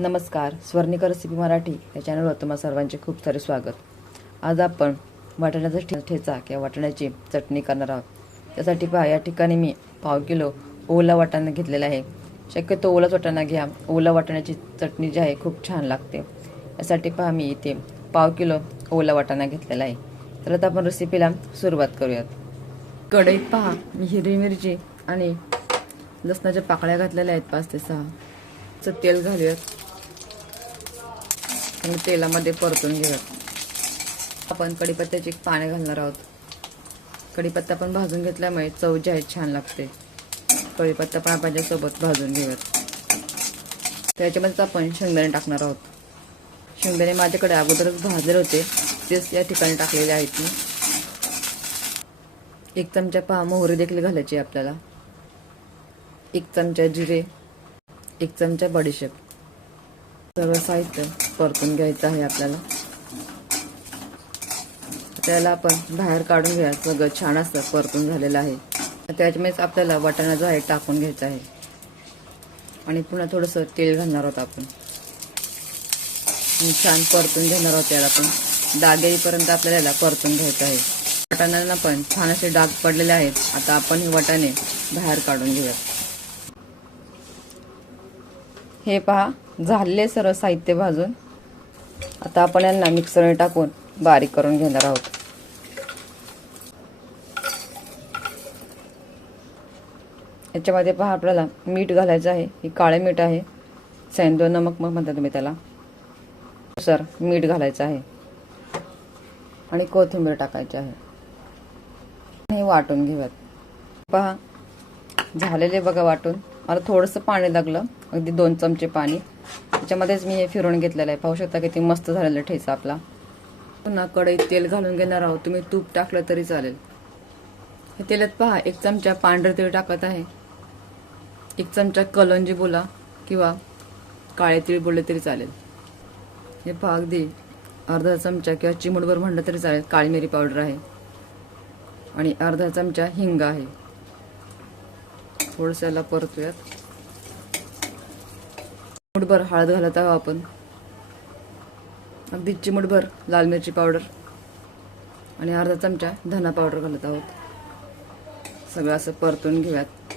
नमस्कार स्वर्णिका रेसिपी मराठी या चॅनलवर तुम्हाला सर्वांचे खूप सारे स्वागत. आज आपण वाटाण्याचा ठे ठेचा किंवा वाटाण्याची चटणी करणार आहोत. त्यासाठी पहा या ठिकाणी मी पाव किलो ओला वाटाणा घेतलेला आहे. शक्यतो ओलाच वाटाणा घ्या. ओला वाटाण्याची चटणी जी आहे खूप छान लागते. यासाठी पहा मी इथे पाव किलो ओला वाटाणा घेतलेला आहे. तर आता आपण रेसिपीला सुरुवात करूयात. कढईत पहा मी हिरवी मिरची आणि लसणाच्या पाकळ्या घातलेल्या आहेत पाच ते सहाचं तेल घालूयात. मी तेलामध्ये परतून घेऊयात. आपण कढीपत्त्याची पाने घालणार आहोत. कढीपत्ता पण भाजून घेतल्यामुळे चव जी आहे छान लागते. कढीपत्ता पण आपण सोबत भाजून घेऊयात. त्याच्यामध्येच आपण शेंगदाणे टाकणार आहोत. शेंगदाणे माझ्याकडे अगोदरच भाजले होते. तेच या ठिकाणी टाकलेले आहेत मी. एक चमचा पहा मोहरी देखील घालायची आपल्याला. एक चमचा जिरे. एक चमचा बडीशेप. सर्व साहित्य परतून घ्यायचं आहे आपल्याला. त्याला आपण बाहेर काढून घ्या सगळं छान असतं परतून झालेलं आहे. त्याच्यामुळेच आपल्याला वाटाणा जो आहे टाकून घ्यायचा आहे. आणि पुन्हा थोडंसं तेल घालणार आहोत आपण. छान परतून घेणार आहोत त्याला पण डाग येईपर्यंत आपल्याला याला परतून घ्यायचं आहे. वाटाण्याला पण छान असे डाग पडलेले आहेत. आता आपण हे वाटाणे बाहेर काढून घेऊया हे पहा झालेले सर्व साहित्य भाजून. आता आपण यांना मिक्सरने टाकून बारीक करून घेणार आहोत. याच्यामध्ये पहा आपल्याला मीठ घालायचं आहे. हे काळे मीठ आहे. सेंदो नमक मग म्हणता तुम्ही त्याला. सर मीठ घालायचं आहे. आणि कोथिंबीर टाकायची आहे. हे वाटून घेऊयात. पहा झालेले बघा वाटून. मला थोडंसं पाणी लागलं. अगदी दोन चमचे पाणी. त्याच्यामध्येच मी हे फिरून घेतलेलं आहे. पाहू शकता किती मस्त झालेलं ठेचा आपला. पुन्हा कढईत तेल घालून घेणार आहोत. तुम्ही तूप टाकलं तरी चालेल. हे तेलात पहा एक चमचा पांढरं तेल टाकत आहे. एक चमचा कलंजी बोला किंवा काळे तीळ बोलले तरी चालेल. हे पहा अगदी अर्धा चमचा किंवा चिमूटभर म्हणलं तरी चालेल. काळी मिरी पावडर आहे. आणि अर्धा चमचा हिंग आहे. थोडंसं याला परतूयात. चिमूटभर हळद घालत आहोत आपण. अगदी चिमूटभर लाल मिरची पावडर आणि अर्धा चमचा धना पावडर घालत आहोत. सगळं असं परतून घेऊयात.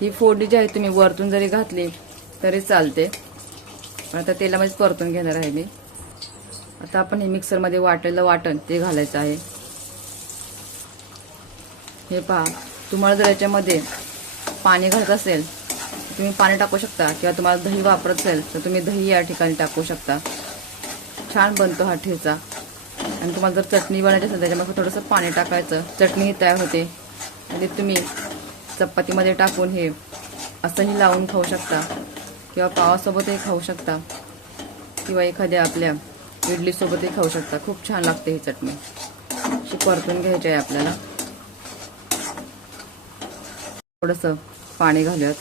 ही फोडणी जी आहे तुम्ही वरतून जरी घातली तरी चालते. पण आता तेलामध्येच परतून घेणार आहे मी. आता आपण हे मिक्सरमध्ये वाटलेलं वाटण ते घालायचं आहे. हे पहा तुम्हाला जर याच्यामध्ये पाणी घालत असेल तर तुम्ही पाणी टाकू शकता किंवा तुम्हाला दही वापरत असेल तर तुम्ही दही या ठिकाणी टाकू शकता. छान बनतो हा ठेचा. आणि तुम्हाला जर चटणी बनायची असेल त्याच्यामध्ये थोडंसं पाणी टाकायचं. चटणीही तयार होते. आणि तुम्ही चपातीमध्ये टाकून हे असंही लावून खाऊ शकता. किंवा पावासोबतही खाऊ शकता. किंवा एखाद्या आपल्या इडलीसोबतही खाऊ शकता. खूप छान लागते ही चटणी. अशी परतून घ्यायची आहे आपल्याला. थोडंसं पाणी घालूयात.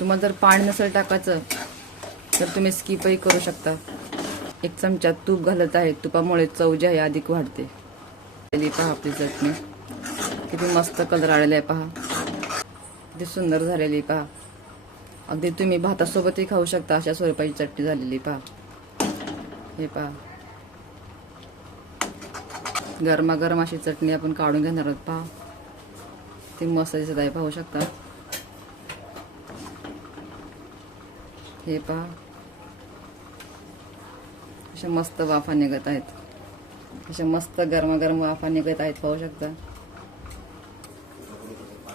तुम्हाला जर पाणी नसेल टाकायचं तर तुम्ही स्किपही करू शकता. एक चमचा तूप घालत आहे तुपामुळे चव जी आहे अधिक वाढते. पहा आपली चटणी. किती मस्त कलर आलेला आहे पहा. किती सुंदर झालेली पहा. अगदी तुम्ही भातासोबतही खाऊ शकता अशा स्वरूपाची चटणी झालेली पहा. हे पहा. गरमागरम अशी चटणी आपण काढून घेणार आहोत पहा. ती मस्त दिसत आहे पाहू शकता हे पहा अशा मस्त वाफा निघत आहेत अशा मस्त गरमागरम वाफा निघत आहेत पाहू शकता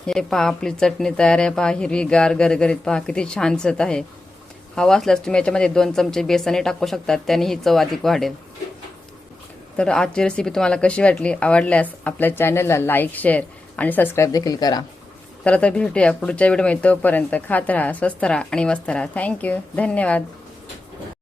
हे पहा आपली चटणी तयार आहे पहा हिरवी गार गरगरीत पहा किती छान दिसत आहे. हवा असल्यास तुम्ही याच्यामध्ये दोन चमचे बेसने टाकू शकतात त्याने ही चव अधिक वाढेल. तर आजची रेसिपी तुम्हाला कशी वाटली? आवडल्यास आपल्या चॅनलला लाईक शेअर आणि सबस्क्राईब देखील करा. तर आता भेटूया पुढच्या व्हिडिओमध्ये तोपर्यंत खात राहा स्वस्त राहा आणि मस्त राहा. थँक्यू धन्यवाद.